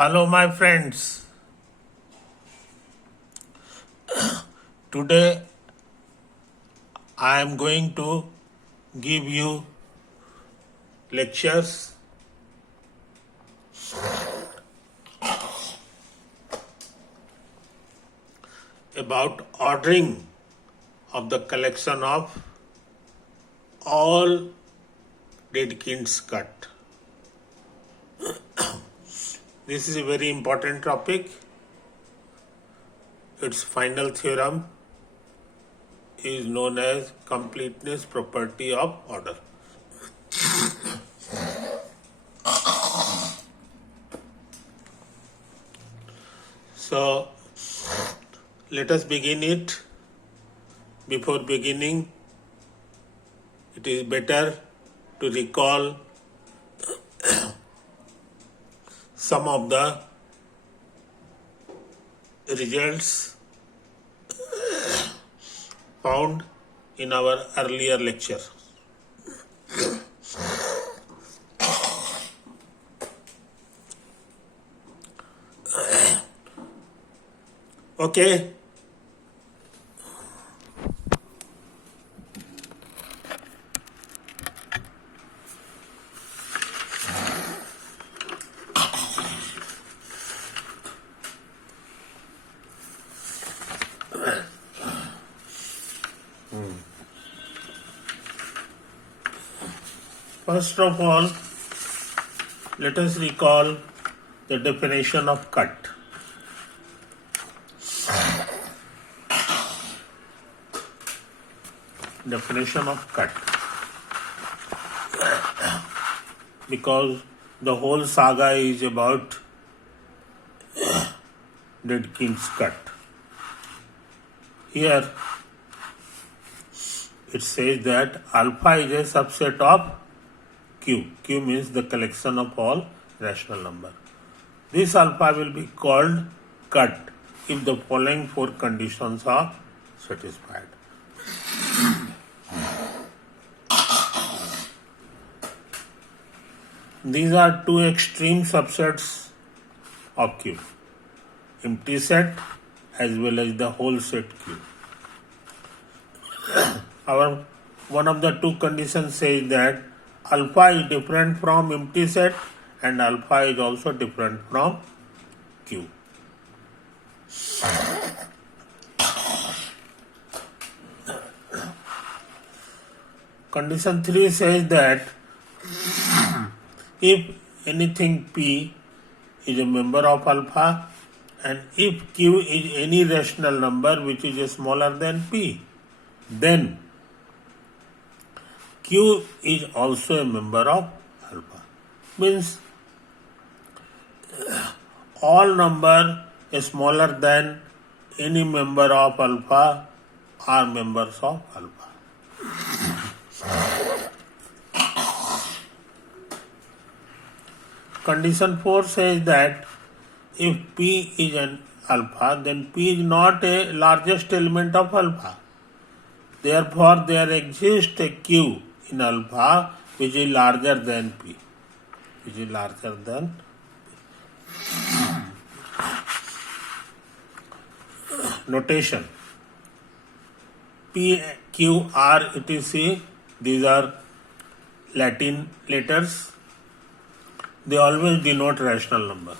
Hello, my friends. Today I am going to give you lectures about ordering of the collection of all Dedekind's cut. This is a very important topic. Its final theorem is known as completeness property of order. So let us begin it. Before beginning, it is better to recall some of the results found in our earlier lecture. Okay. First of all, let us recall the definition of cut. Definition of cut. Because the whole saga is about Dedekind's cut. Here it says that alpha is a subset of Q. Q means the collection of all rational numbers. This alpha will be called cut if the following four conditions are satisfied. These are two extreme subsets of Q, empty set as well as the whole set Q. One of the two conditions says that alpha is different from empty set and alpha is also different from Q. Condition 3 says that if anything P is a member of alpha and if Q is any rational number which is smaller than P, then Q is also a member of alpha. Means all numbers smaller than any member of alpha are members of alpha. Condition 4 says that if P is an alpha, then P is not a largest element of alpha. Therefore, there exists a Q in alpha which is larger than P. Which is larger than P. Notation. P, Q, R, etc. These are Latin letters. They always denote rational number.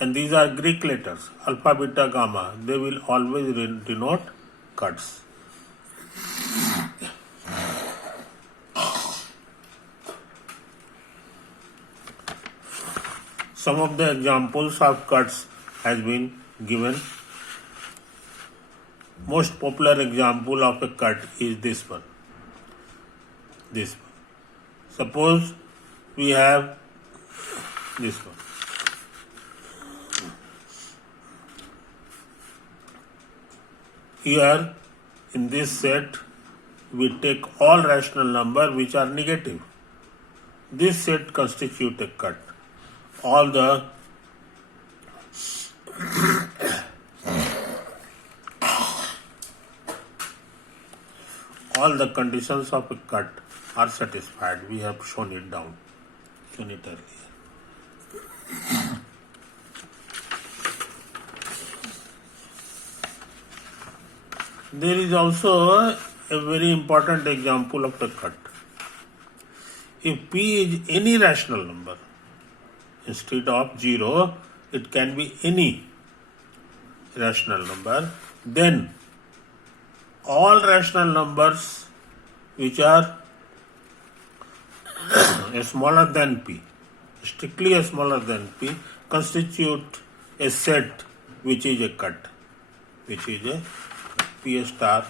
And these are Greek letters, alpha, beta, gamma. They will always denote cuts. Some of the examples of cuts has been given. Most popular example of a cut is this one. This one. Suppose we have this one. Here in this set we take all rational numbers which are negative. This set constitutes a cut. All the conditions of a cut are satisfied. We have shown it earlier. There is also a very important example of the cut. If P is any rational number, instead of 0, it can be any rational number, then all rational numbers which are smaller than P, strictly smaller than P, constitute a set which is a cut, which is a P star.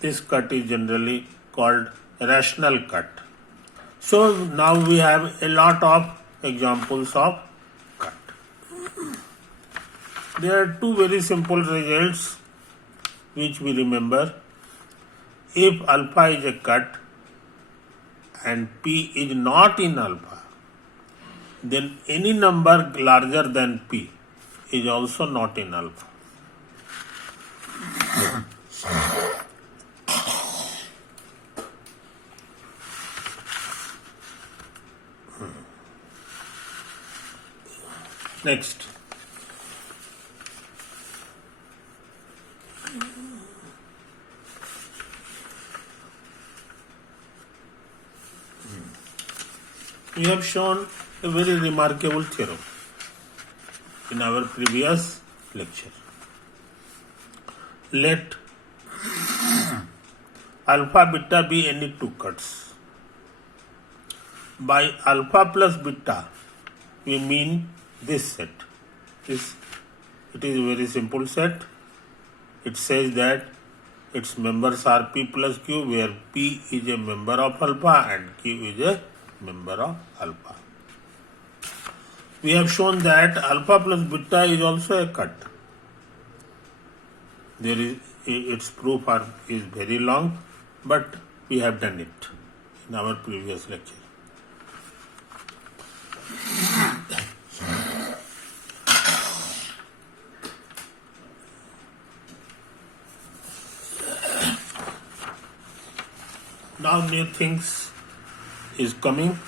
This cut is generally called rational cut. So now we have a lot of examples of cut. There are two very simple results which we remember. If alpha is a cut and P is not in alpha, then any number larger than P is also not in alpha. Next. We have shown a very remarkable theorem in our previous lecture. Let alpha beta be any two cuts. By alpha plus beta, we mean this set. It is a very simple set. It says that its members are P plus Q, where P is a member of alpha and Q is a member of alpha. We have shown that alpha plus beta is also a cut. Its proof is very long, but we have done it in our previous lecture. Now new things is coming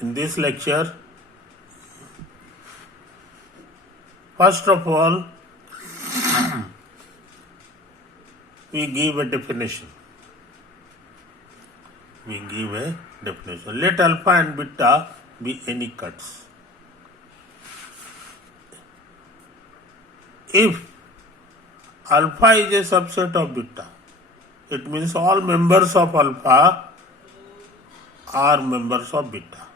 in this lecture. First of all, we give a definition. Let alpha and beta be any cuts. If alpha is a subset of beta, it means all members of alpha are members of beta.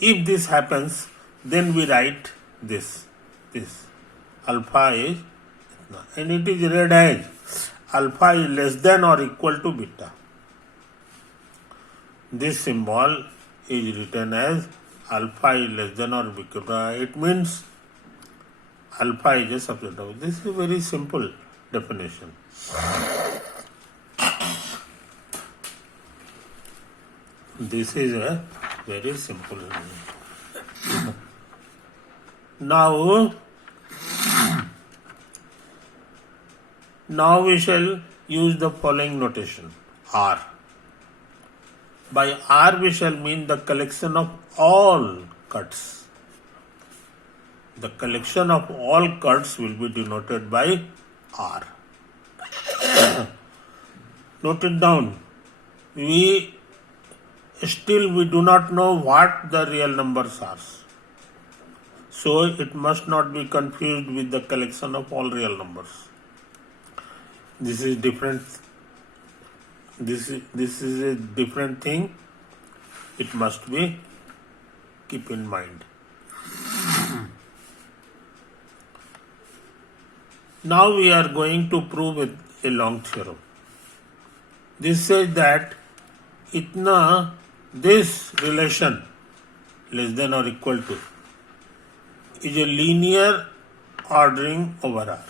If this happens, then we write this alpha is, and it is read as alpha is less than or equal to beta. This symbol is written as alpha is less than or equal to. It means alpha is a subset of. This is a very simple definition. This is a very simple. Now we shall use the following notation, R. By R we shall mean the collection of all cuts. The collection of all cuts will be denoted by R. Note it down. We do not know what the real numbers are. So it must not be confused with the collection of all real numbers. This is different. This is a different thing. It must be keep in mind. Now we are going to prove a long theorem. This says that this relation less than or equal to is a linear ordering over R.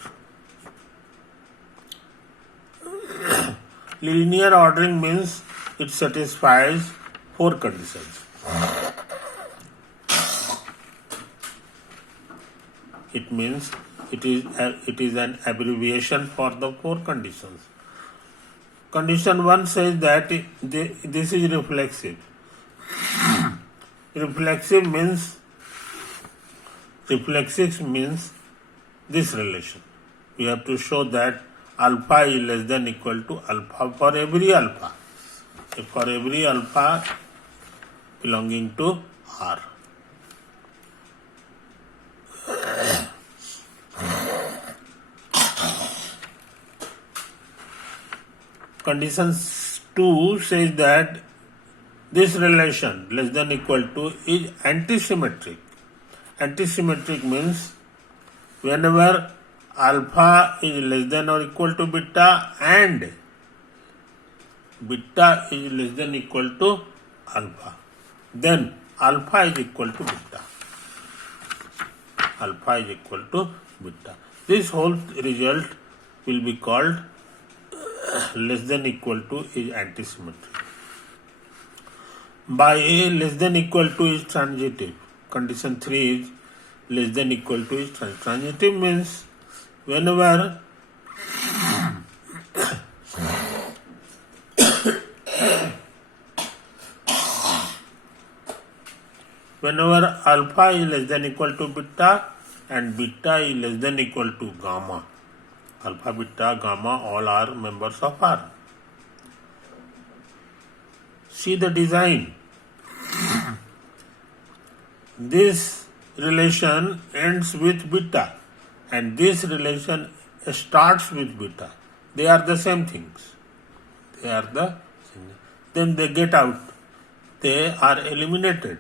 Linear ordering means it satisfies 4 conditions. It means it is an abbreviation for the 4 conditions. Condition 1 says that this is reflexive. reflexive means this relation. We have to show that alpha is less than equal to alpha for every alpha. For every alpha belonging to R. Condition 2 says that this relation less than equal to is antisymmetric. Antisymmetric means whenever alpha is less than or equal to beta and beta is less than equal to alpha, then alpha is equal to beta. Alpha is equal to beta. This whole result will be called less than equal to is antisymmetric. By A, less than equal to is transitive. Condition 3 is less than equal to is transitive. Transitive means whenever alpha is less than equal to beta and beta is less than equal to gamma. Alpha, beta, gamma all are members of R. See the design. This relation ends with beta and this relation starts with beta. They are the same things. Then they get out. They are eliminated.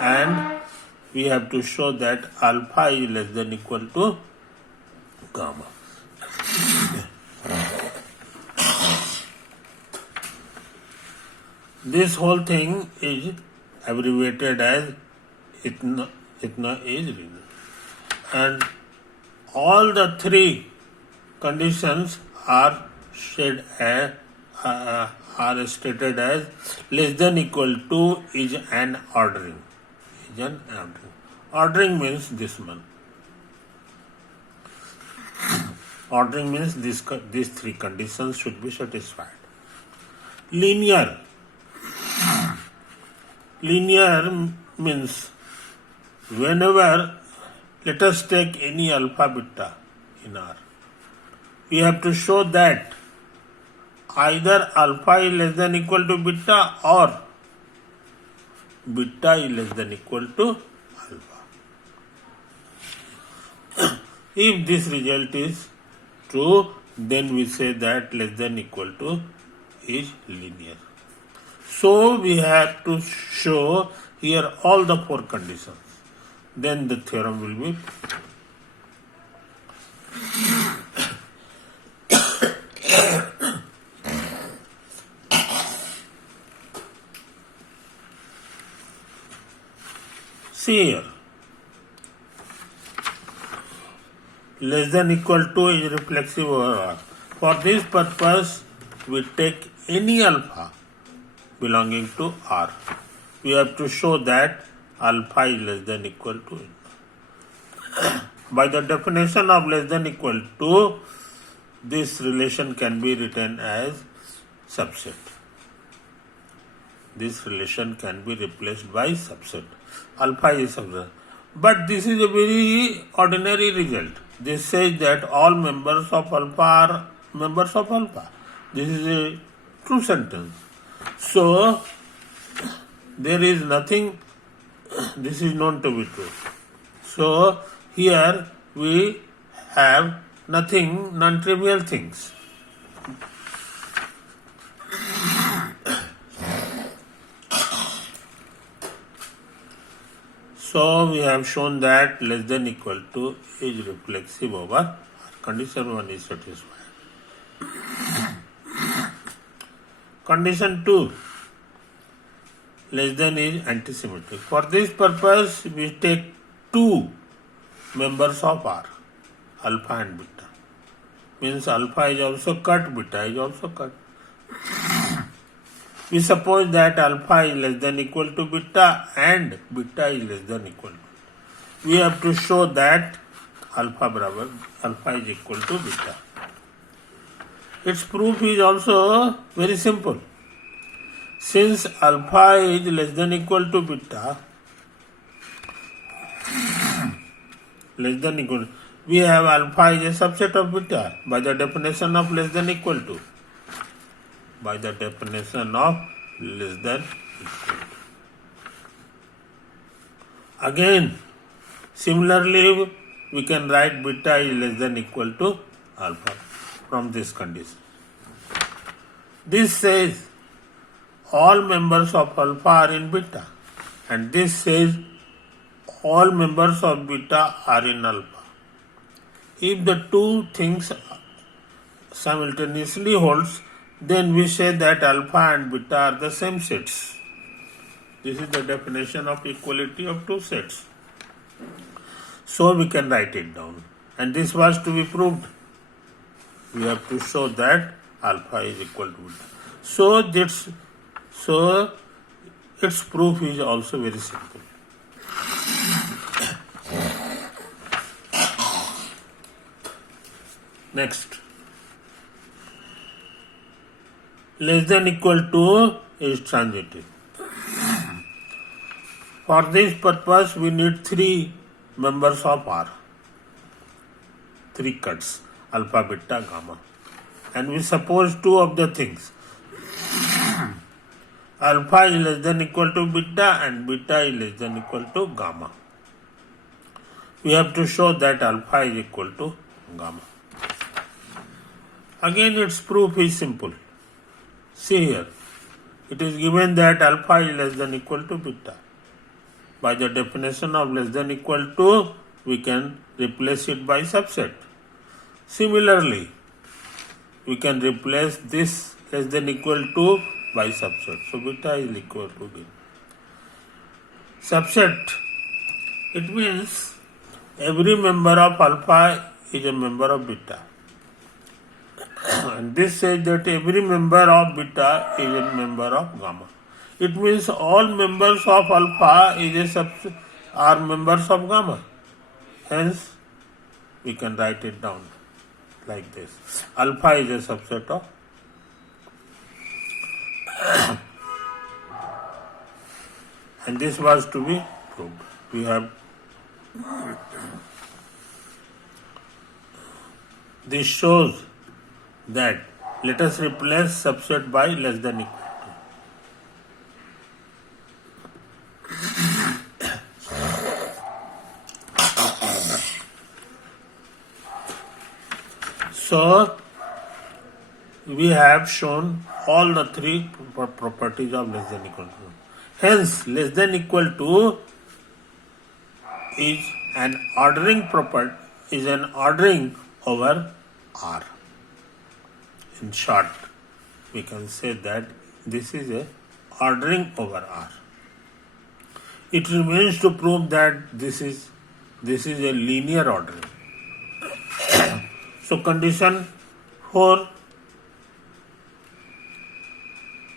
And we have to show that alpha is less than equal to gamma. This whole thing is abbreviated as itna is reason. And all the three conditions are stated as less than equal to is an ordering. Ordering means this one. Ordering means these three conditions should be satisfied. Linear means whenever, let us take any alpha beta in R, we have to show that either alpha is less than equal to beta or beta is less than equal to alpha. If this result is true, then we say that less than equal to is linear. So we have to show here all the four conditions. Then the theorem will be see here. Less than equal to is reflexive over R. For this purpose, we take any alpha belonging to R. We have to show that alpha is less than equal to it. By the definition of less than equal to, this relation can be written as subset. This relation can be replaced by subset. Alpha is subset. But this is a very ordinary result. This says that all members of alpha are members of alpha. This is a true sentence. So, there is nothing, this is known to be true. So, here we have nothing, non-trivial things. So, we have shown that less than equal to is reflexive over R. Condition 1 is satisfied. Condition 2, less than is antisymmetric. For this purpose, we take two members of R, alpha and beta. Means alpha is also cut, beta is also cut. We suppose that alpha is less than equal to beta and beta is less than equal to. We have to show that alpha is equal to beta. Its proof is also very simple. Since alpha is less than equal to beta, less than equal. We have alpha is a subset of beta by the definition of less than equal to. By the definition of less than equal to. Again, similarly, we can write beta is less than equal to alpha from this condition. This says all members of alpha are in beta, and this says all members of beta are in alpha. If the two things simultaneously holds, then we say that alpha and beta are the same sets. This is the definition of equality of two sets. So we can write it down. And this was to be proved. We have to show that alpha is equal to beta. So its proof is also very simple. Next. Less than equal to is transitive. For this purpose, we need three members of R. Three cuts, alpha, beta, gamma. And we suppose two of the things. Alpha is less than equal to beta and beta is less than equal to gamma. We have to show that alpha is equal to gamma. Again, its proof is simple. See here, it is given that alpha is less than equal to beta. By the definition of less than equal to, we can replace it by subset. Similarly, we can replace this less than equal to by subset. So beta is equal to beta. Subset, it means every member of alpha is a member of beta. And this says that every member of beta is a member of gamma. It means all members of alpha are members of gamma. Hence, we can write it down like this. Alpha is a subset of and this was to be proved. We have this shows that let us replace subset by less than equal to. So we have shown all the three properties of less than equal to. Hence, less than equal to is an ordering property, is an ordering over R. In short, we can say that this is a ordering over R. It remains to prove that this is a linear ordering. So condition 4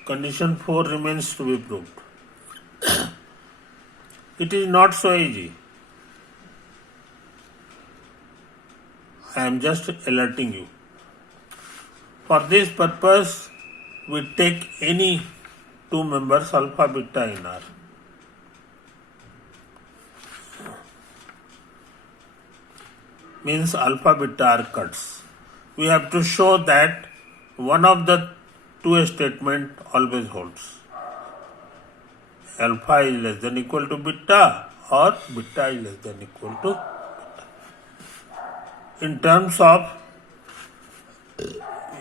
remains to be proved. It is not so easy. I am just alerting you. For this purpose, we take any two members alpha, beta in R. Means alpha, beta are cuts. We have to show that one of the two statement always holds. Alpha is less than equal to beta or beta is less than equal to beta. In terms of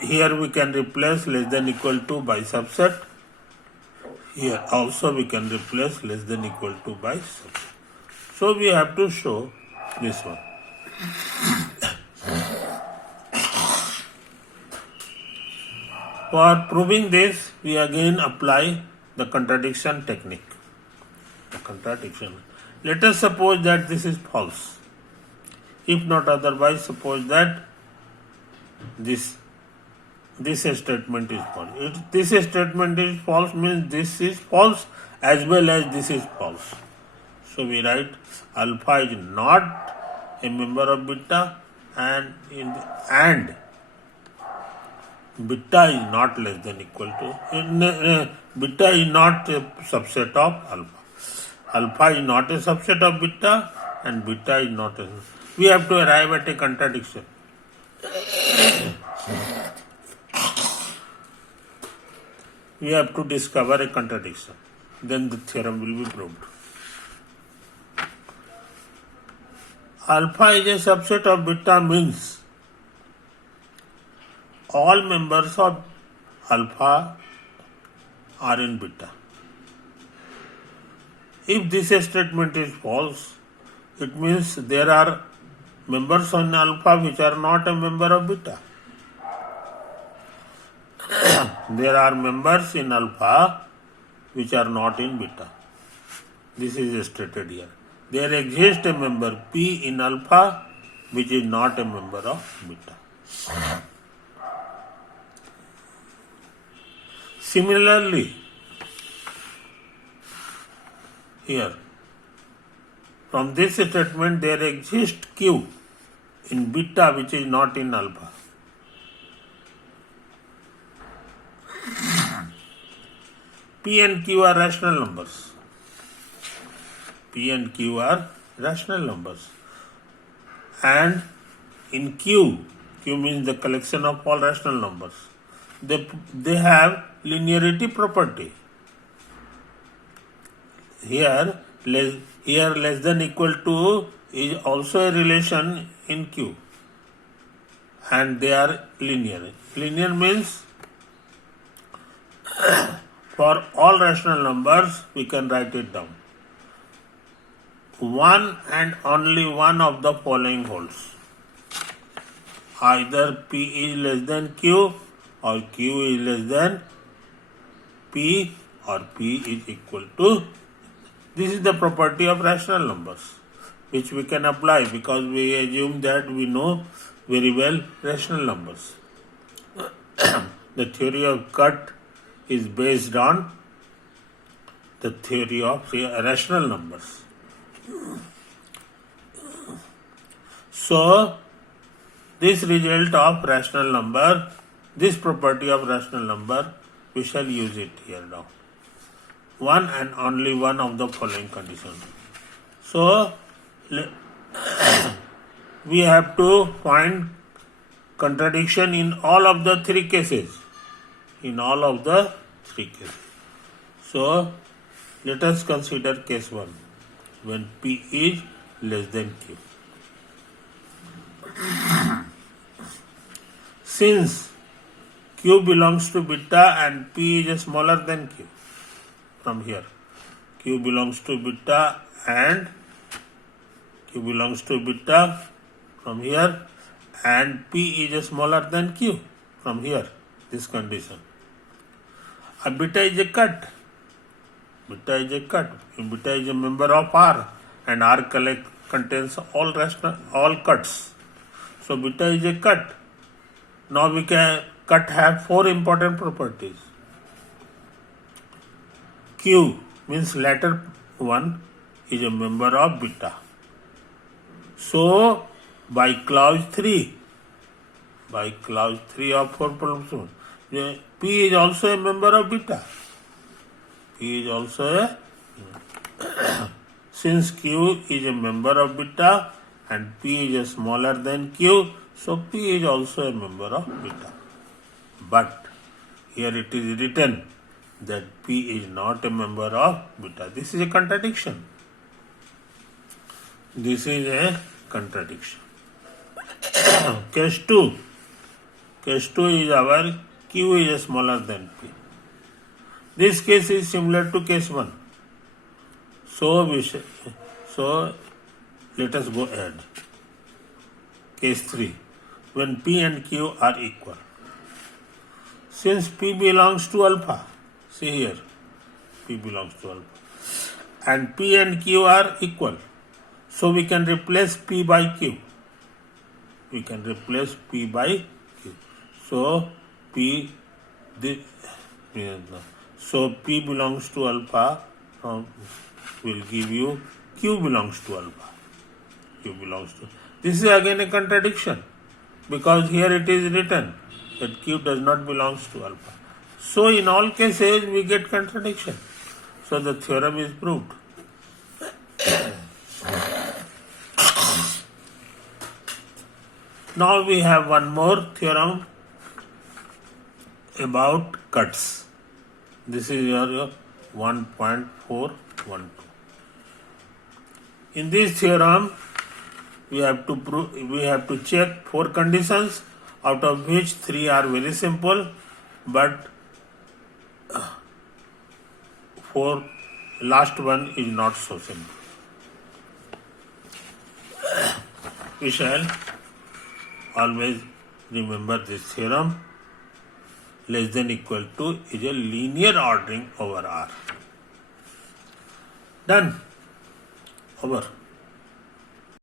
here we can replace less than equal to by subset. Here also we can replace less than equal to by subset. So we have to show this one. For proving this, we again apply the contradiction technique. The contradiction. Let us suppose that this is false. If not otherwise, suppose that this statement is false. If this statement is false, means this is false as well as this is false. So we write alpha is not a member of beta and beta is not less than equal to beta is not a subset of alpha. Alpha is not a subset of beta and beta is not a. we have to arrive at a contradiction. We have to discover a contradiction. Then the theorem will be proved. Alpha is a subset of beta means all members of alpha are in beta. If this statement is false, it means there are members on alpha which are not a member of beta. There are members in alpha which are not in beta. This is stated here. There exists a member P in alpha which is not a member of beta. Similarly, here, from this statement there exists Q in beta which is not in alpha. P and Q are rational numbers. P and Q are rational numbers. And in Q, Q means the collection of all rational numbers. They have linearity property. Here less than equal to is also a relation in Q. And they are linear. Linear means for all rational numbers, we can write it down. One and only one of the following holds. Either P is less than Q or Q is less than P or P is equal to. This is the property of rational numbers which we can apply because we assume that we know very well rational numbers. The theory of cut is based on the theory of rational numbers. So, this result of rational number, this property of rational number, we shall use it here now. One and only one of the following conditions. So, we have to find contradiction in all of the three cases. In all of the three cases. So, let us consider case 1, when P is less than Q. Since Q belongs to beta and P is smaller than Q, from here, Q belongs to beta and Q belongs to beta from here, and P is smaller than Q from here, this condition. A beta is a cut. Beta is a cut. Beta is a member of R, and R contains all cuts. So beta is a cut. Now we can cut have 4 important properties. Q means latter one is a member of beta. So by clause 3 of 4 problems, P is also a member of beta. P is also a since Q is a member of beta and P is smaller than Q, so P is also a member of beta. But here it is written that P is not a member of beta. This is a contradiction. This is a contradiction. Case 2. Case 2 is our Q is smaller than P. This case is similar to case 1. So let us go ahead. Case 3. When P and Q are equal. Since P belongs to alpha, see here, P belongs to alpha, and P and Q are equal, so we can replace P by Q. We can replace P by Q. So P belongs to alpha will give you Q belongs to alpha. Q belongs to. This is again a contradiction because here it is written that Q does not belong to alpha. So in all cases we get contradiction. So the theorem is proved. Now we have one more theorem about cuts. This is your 1.412. In this theorem, we have to check 4 conditions, out of which 3 are very simple, but last one is not so simple. We shall always remember this theorem. Less than equal to is a linear ordering over R. Done. Over.